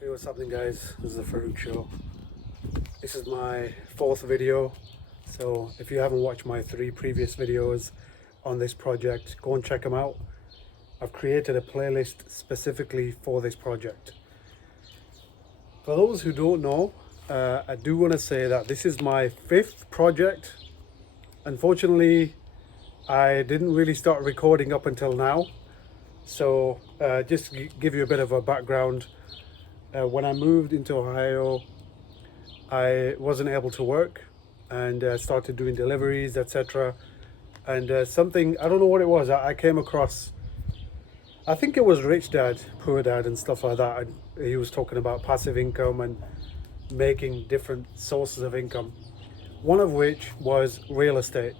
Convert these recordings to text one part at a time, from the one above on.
Hey, what's happening, guys? This is the Farouk Show. This is my fourth video, so if you haven't watched my 3 previous videos on this project, go and check them out. I've created a playlist specifically for this project. For those who don't know, I do want to say that this is my 5th project. Unfortunately, I didn't really start recording up until now, so just to give you a bit of a background. When I moved into Ohio, I wasn't able to work and started doing deliveries, etc. And something, I don't know what it was, I came across, I think it was Rich Dad, Poor Dad and stuff like that. And he was talking about passive income and making different sources of income, one of which was real estate.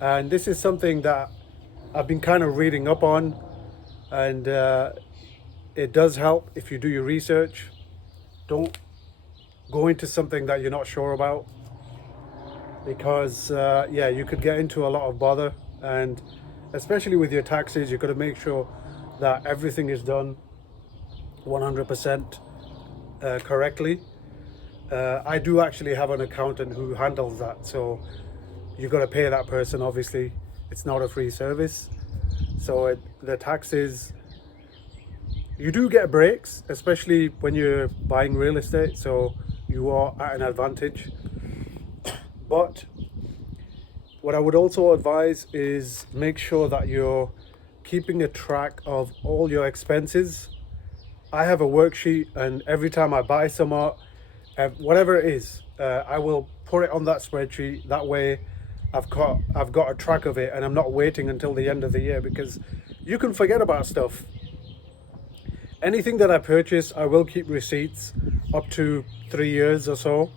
And this is something that I've been kind of reading up on, and it does help if you do your research. Don't go into something that you're not sure about, because yeah, you could get into a lot of bother, and especially with your taxes, you've got to make sure that everything is done 100% correctly. I do actually have an accountant who handles that, so you've got to pay that person. Obviously, it's not a free service. So the taxes, you do get breaks, especially when you're buying real estate, so you are at an advantage. But what I would also advise is make sure that you're keeping a track of all your expenses. I have a worksheet, and every time I buy some art, whatever it is, I will put it on that spreadsheet. That way I've got a track of it, and I'm not waiting until the end of the year, because you can forget about stuff. Anything that I purchase, I will keep receipts up to 3 years or so.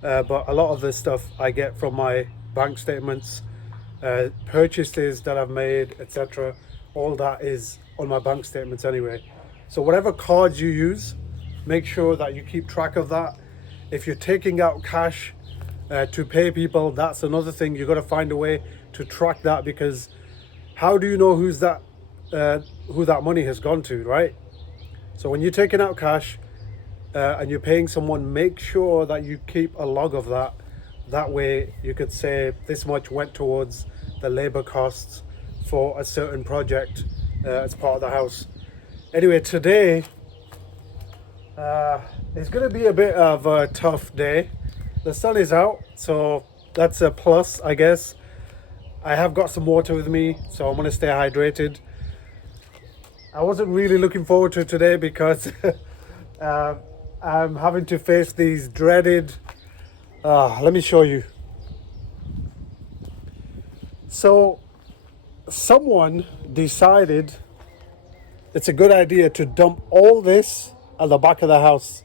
But a lot of the stuff I get from my bank statements, purchases that I've made, etc. All that is on my bank statements anyway. So whatever cards you use, make sure that you keep track of that. If you're taking out cash to pay people, that's another thing. You've got to find a way to track that, because how do you know who that money has gone to, right? So when you're taking out cash and you're paying someone, make sure that you keep a log of that. That way you could say this much went towards the labor costs for a certain project as part of the house. Anyway, today it's going to be a bit of a tough day. The sun is out, so that's a plus, I guess. I have got some water with me, so I'm going to stay hydrated. I wasn't really looking forward to today because I'm having to face these dreaded, let me show you. So someone decided it's a good idea to dump all this at the back of the house.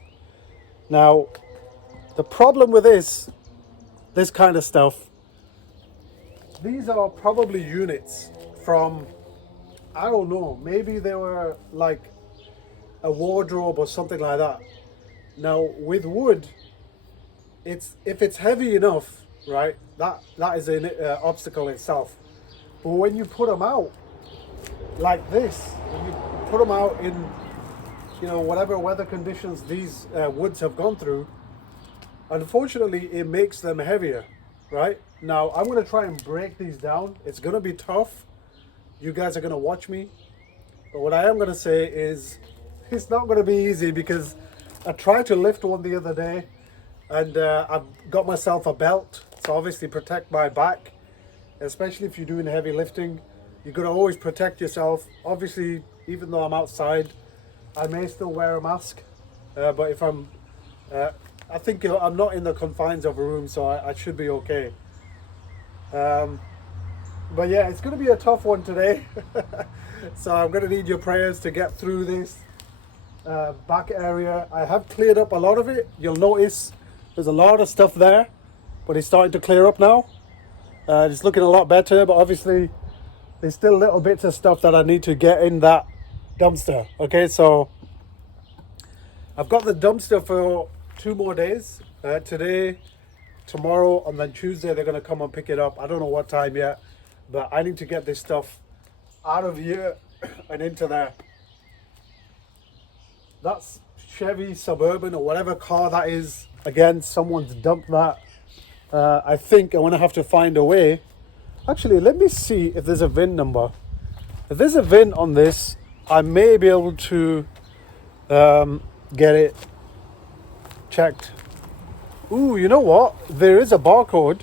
Now, the problem with this kind of stuff, these are probably units from, I don't know, maybe they were like a wardrobe or something like that. Now with wood, if it's heavy enough, right, that is an obstacle itself. But when you put them out like this, when you put them out in, whatever weather conditions these woods have gone through, unfortunately it makes them heavier, right? Now I'm going to try and break these down. It's going to be tough. You guys are going to watch me, but what I am going to say is it's not going to be easy, because I tried to lift one the other day, and I've got myself a belt to obviously protect my back, especially if you're doing heavy lifting. You've got to always protect yourself. Obviously, even though I'm outside, I may still wear a mask, but if I think I'm not in the confines of a room, so I should be okay. But yeah, it's going to be a tough one today. So I'm going to need your prayers to get through this back area. I have cleared up a lot of it. You'll notice there's a lot of stuff there, but it's starting to clear up now. It's looking a lot better, but obviously there's still little bits of stuff that I need to get in that dumpster. Okay, so I've got the dumpster for 2 more days. Today, tomorrow, and then Tuesday they're going to come and pick it up. I don't know what time yet, but I need to get this stuff out of here and into there. That's Chevy Suburban or whatever car that is. Again, someone's dumped that. I think I'm going to have to find a way. Actually, let me see if there's a VIN number. If there's a VIN on this, I may be able to get it checked. Ooh, you know what? There is a barcode.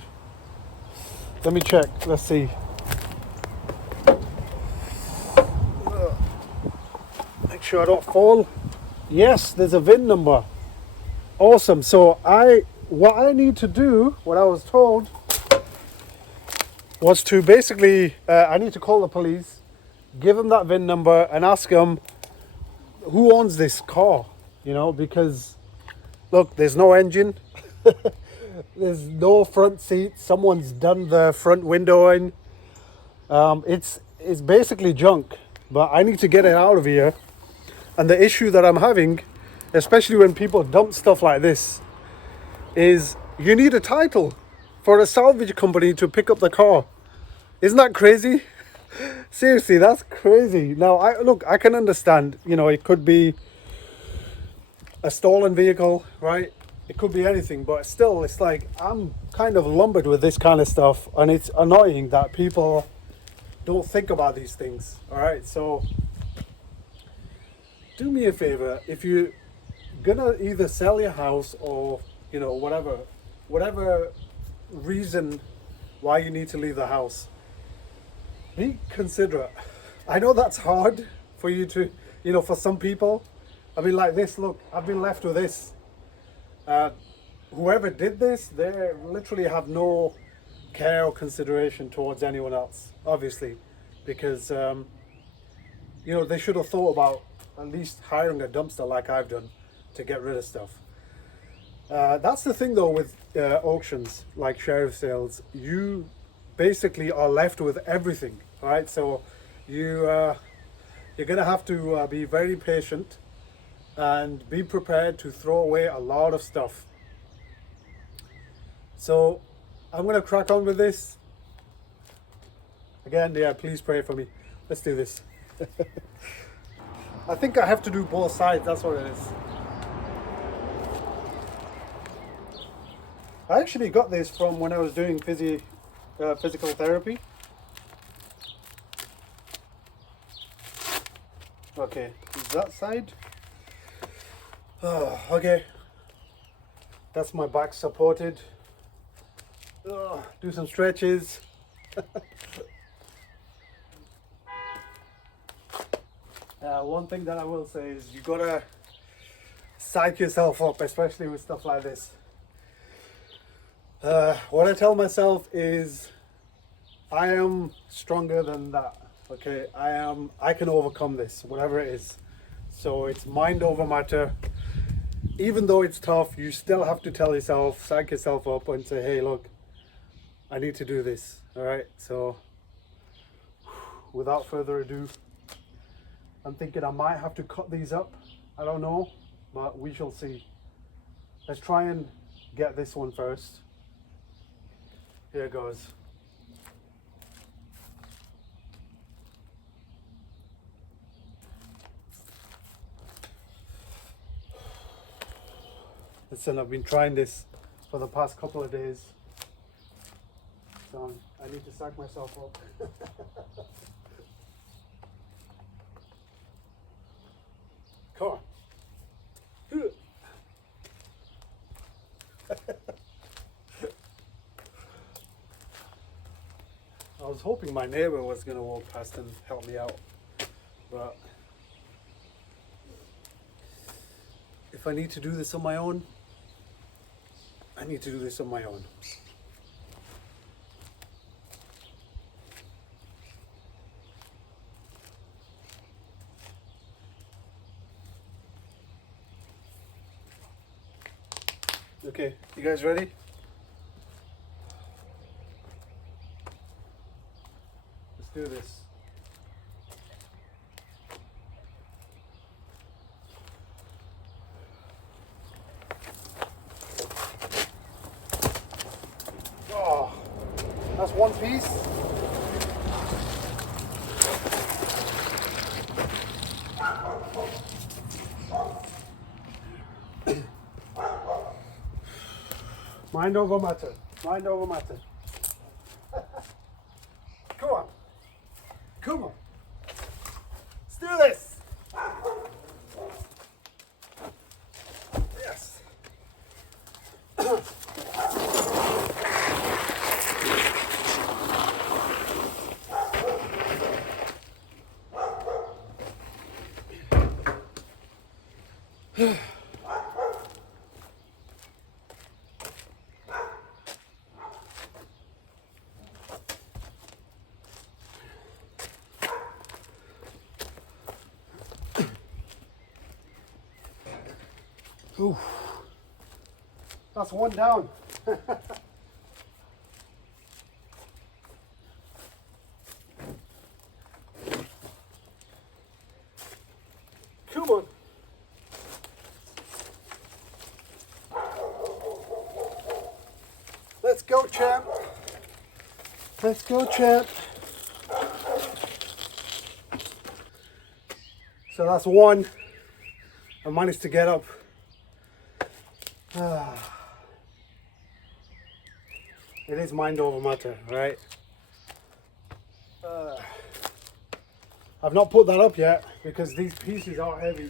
Let me check. Let's see. Make sure I don't fall. Yes, there's a VIN number. Awesome. So what I need to do, what I was told, was to basically, I need to call the police, give them that VIN number and ask them who owns this car, you know, because look, there's no engine, there's no front seat, someone's done the front window in. It's basically junk, but I need to get it out of here. And the issue that I'm having, especially when people dump stuff like this, is you need a title for a salvage company to pick up the car. Isn't that crazy? Seriously, that's crazy. Now, I can understand, you know, it could be a stolen vehicle, right? It could be anything, but still, it's like I'm kind of lumbered with this kind of stuff, and it's annoying that people don't think about these things, all right? So do me a favor, if you're gonna either sell your house or, you know, whatever reason why you need to leave the house, be considerate. I know that's hard for you to, you know, for some people. I mean, like this, look, I've been left with this. Whoever did this, they literally have no care or consideration towards anyone else, obviously, because, you know, they should have thought about at least hiring a dumpster like I've done to get rid of stuff. That's the thing though with auctions like sheriff sales, you basically are left with everything, all right? So you're gonna have to be very patient and be prepared to throw away a lot of stuff. So I'm gonna crack on with this. Again, yeah, please pray for me. Let's do this. I think I have to do both sides, that's what it is. I actually got this from when I was doing physical therapy. Okay, is that side? Oh, okay. That's my back supported. Do some stretches. One thing that I will say is you gotta psych yourself up, especially with stuff like this. What I tell myself is I am stronger than that. Okay, I can overcome this, whatever it is. So it's mind over matter. Even though it's tough, you still have to tell yourself, psych yourself up and say, hey, look, I need to do this. All right, so without further ado, I'm thinking I might have to cut these up. I don't know, but we shall see. Let's try and get this one first. Here goes. Listen, I've been trying this for the past couple of days. So I need to psych myself up. Come on. I was hoping my neighbor was going to walk past and help me out, but if I need to do this on my own, I need to do this on my own. Okay, you guys ready? Let's do this. Oh, that's one piece. Mind over matter. Mind over matter. Come on. Come on. Let's do this. Yes. Ooh. That's one down. Come on. Let's go, champ. Let's go, champ. So that's one. I managed to get up. It is mind over matter, right? I've not put that up yet because these pieces are heavy.